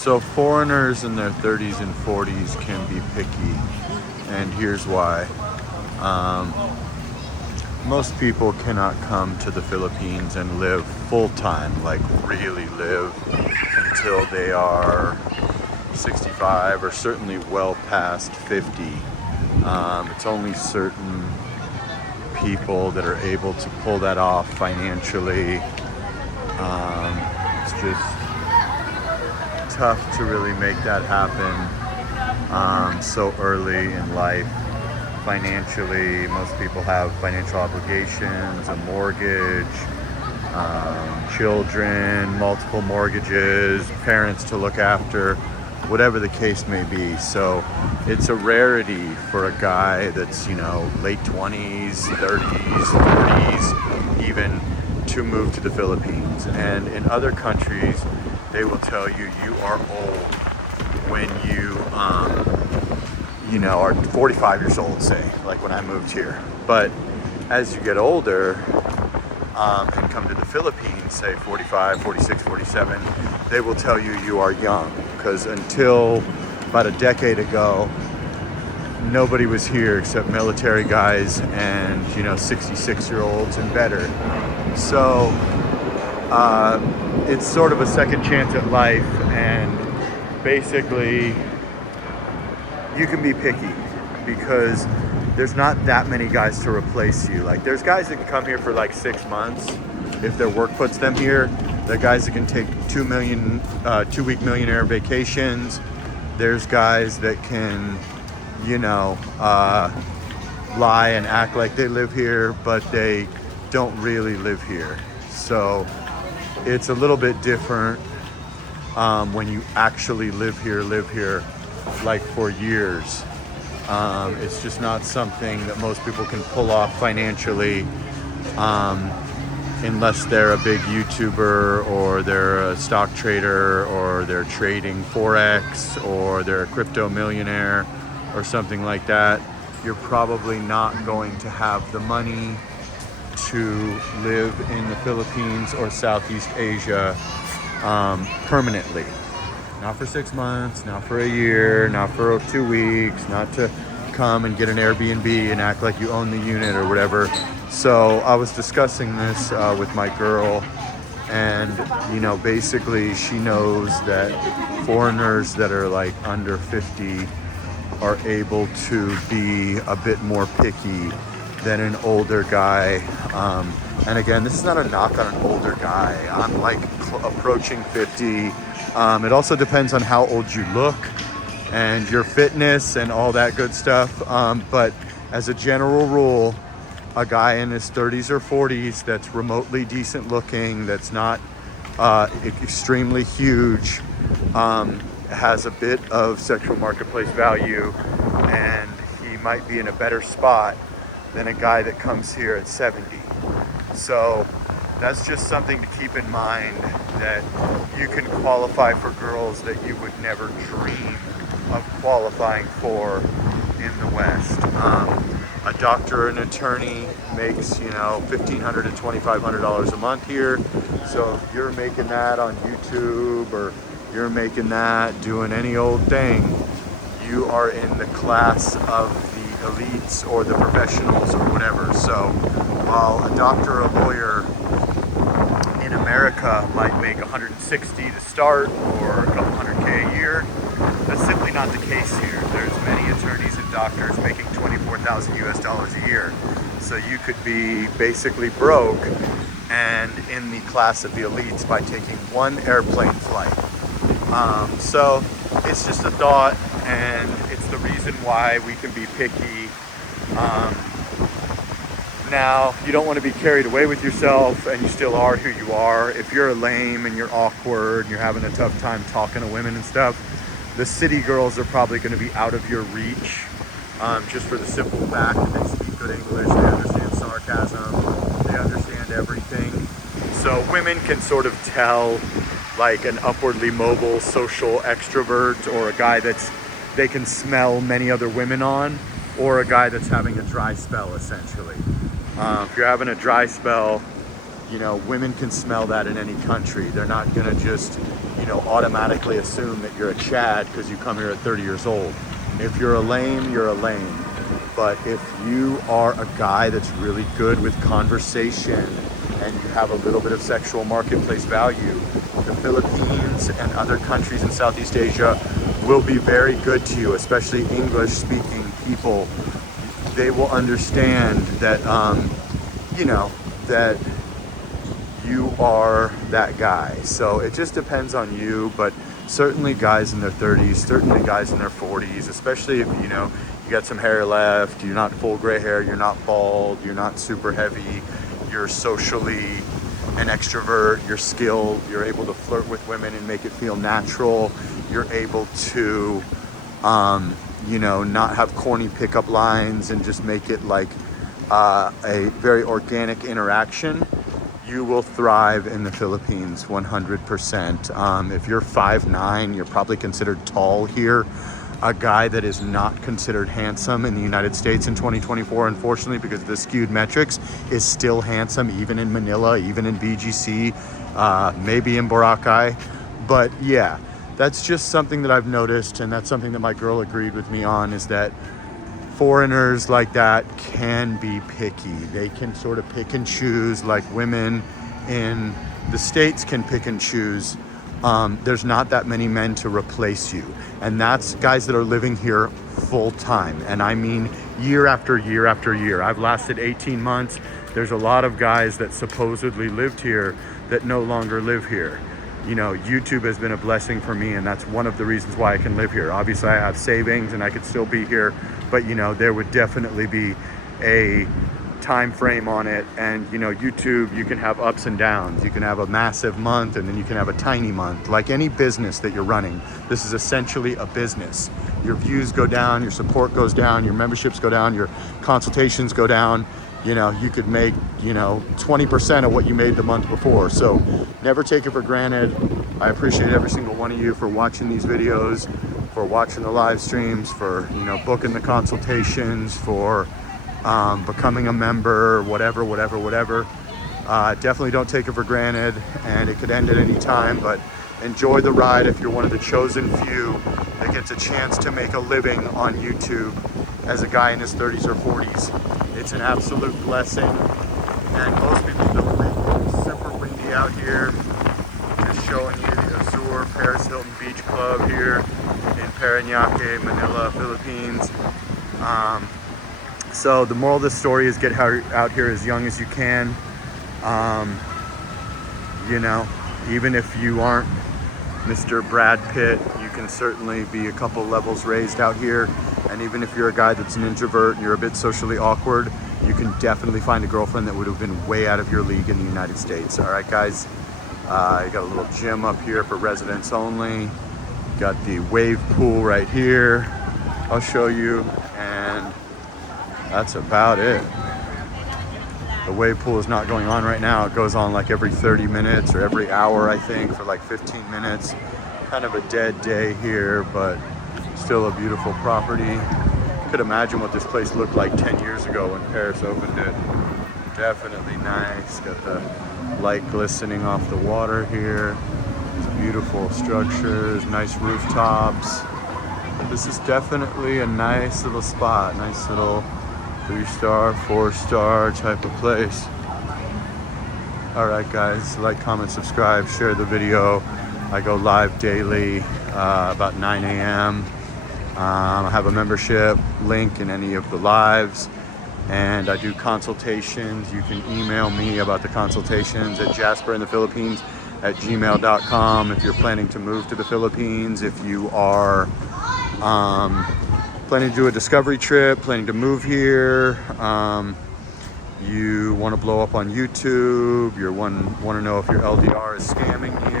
So foreigners in their 30s and 40s can be picky, and here's why. Um, Most people cannot come to the Philippines and live full-time, like really live, until they are 65 or certainly well past 50. It's only certain people that are able to pull that off financially. It's just tough to really make that happen so early in life. Financially, most people have financial obligations, a mortgage, children, multiple mortgages, parents to look after, whatever the case may be. So it's a rarity for a guy that's, late 20s, 30s, 40s, even to move to the Philippines. And in other countries, they will tell you you are old when you, are 45 years old, say, like when I moved here. But as you get older and come to the Philippines, say 45, 46, 47, they will tell you you are young. Because until about a decade ago, nobody was here except military guys and, 66-year-olds and better. So it's sort of a second chance at life, and basically you can be picky because there's not that many guys to replace you. Like, there's guys that can come here for like 6 months if their work puts them here. There are guys that can take 2-week millionaire vacations. There's guys that can, lie and act like they live here, but they don't really live here. So it's a little bit different when you actually live here like for years. It's just not something that most people can pull off financially unless they're a big YouTuber or they're a stock trader or they're trading Forex or they're a crypto millionaire or something like that. You're probably not going to have the money to live in the Philippines or Southeast Asia permanently. Not for 6 months, not for a year, not for 2 weeks, not to come and get an Airbnb and act like you own the unit or whatever. So I was discussing this with my girl, and basically she knows that foreigners that are like under 50 are able to be a bit more picky than an older guy. And again, this is not a knock on an older guy. I'm like approaching 50. It also depends on how old you look and your fitness and all that good stuff. But as a general rule, a guy in his 30s or 40s that's remotely decent looking, that's not extremely huge, has a bit of sexual marketplace value, and he might be in a better spot than a guy that comes here at 70. So that's just something to keep in mind, that you can qualify for girls that you would never dream of qualifying for in the West. A doctor or an attorney makes, $1,500 to $2,500 a month here. So if you're making that on YouTube or you're making that doing any old thing, you are in the class of the elites or the professionals or whatever. So while a doctor or a lawyer in America might make 160 to start or a couple hundred K a year, that's simply not the case here. There's many attorneys and doctors making 24,000 US dollars a year. So you could be basically broke and in the class of the elites by taking one airplane flight. So it's just a thought, and it's the reason why we can be picky. Now, you don't want to be carried away with yourself, and you still are who you are. If you're lame and you're awkward and you're having a tough time talking to women and stuff, the city girls are probably going to be out of your reach, just for the simple fact that they speak good English, they understand sarcasm, they understand everything. So women can sort of tell like an upwardly mobile social extrovert, or a guy they can smell many other women on, or a guy that's having a dry spell, essentially. If you're having a dry spell, women can smell that in any country. They're not gonna just, automatically assume that you're a Chad because you come here at 30 years old. If you're a lame, you're a lame. But if you are a guy that's really good with conversation and you have a little bit of sexual marketplace value, the Philippines and other countries in Southeast Asia will be very good to you, especially English-speaking people. They will understand that, that you are that guy. So it just depends on you, but certainly guys in their 30s, certainly guys in their 40s, especially if, you got some hair left, you're not full gray hair, you're not bald, you're not super heavy, you're socially an extrovert, you're skilled, you're able to flirt with women and make it feel natural, you're able to, not have corny pickup lines and just make it like a very organic interaction. You will thrive in the Philippines 100%. If you're 5'9", you're probably considered tall here. A guy that is not considered handsome in the United States in 2024, unfortunately, because of the skewed metrics, is still handsome, even in Manila, even in BGC, maybe in Boracay. But yeah, that's just something that I've noticed, and that's something that my girl agreed with me on, is that foreigners like that can be picky. They can sort of pick and choose like women in the States can pick and choose. There's not that many men to replace you. And that's guys that are living here full time. And I mean year after year after year. I've lasted 18 months. There's a lot of guys that supposedly lived here that no longer live here. YouTube has been a blessing for me, and that's one of the reasons why I can live here. Obviously, I have savings and I could still be here, but there would definitely be a time frame on it. And YouTube, you can have ups and downs. You can have a massive month and then you can have a tiny month. Like any business that you're running, this is essentially a business. Your views go down, your support goes down, your memberships go down, your consultations go down. You could make 20% of what you made the month before. So never take it for granted. I appreciate every single one of you for watching these videos, for watching the live streams, for booking the consultations, for becoming a member, whatever. Definitely don't take it for granted, and it could end at any time, but enjoy the ride if you're one of the chosen few that gets a chance to make a living on YouTube as a guy in his 30s or 40s. It's an absolute blessing, and most people don't think it's super windy out here. Just showing you the Youre Paris Hilton Beach Club here in Parañaque, Manila, Philippines. So the moral of this story is get out here as young as you can. Even if you aren't Mr. Brad Pitt, you can certainly be a couple levels raised out here. And even if you're a guy that's an introvert and you're a bit socially awkward, you can definitely find a girlfriend that would have been way out of your league in the United States. All right, guys. You got a little gym up here for residents only. Got the wave pool right here. I'll show you, and that's about it. The wave pool is not going on right now. It goes on like every 30 minutes or every hour, I think, for like 15 minutes. Kind of a dead day here, but still a beautiful property. Could imagine what this place looked like 10 years ago when Paris opened it. Definitely nice. Got the light glistening off the water here. Beautiful structures, nice rooftops. This is definitely a nice little spot, nice little 3-star, 4-star type of place. All right, guys, like, comment, subscribe, share the video. I go live daily about 9 a.m. I have a membership link in any of the lives, and I do consultations. You can email me about the consultations at jasperinthephilippines@gmail.com if you're planning to move to the Philippines, if you are planning to do a discovery trip, planning to move here, you want to blow up on YouTube, you want to know if your LDR is scamming you,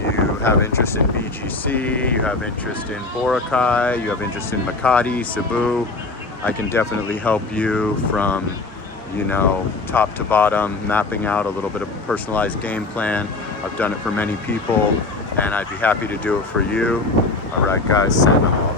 you have interest in BGC, you have interest in Boracay, you have interest in Makati, Cebu. I can definitely help you from, top to bottom, mapping out a little bit of a personalized game plan. I've done it for many people, and I'd be happy to do it for you. All right, guys, send them all.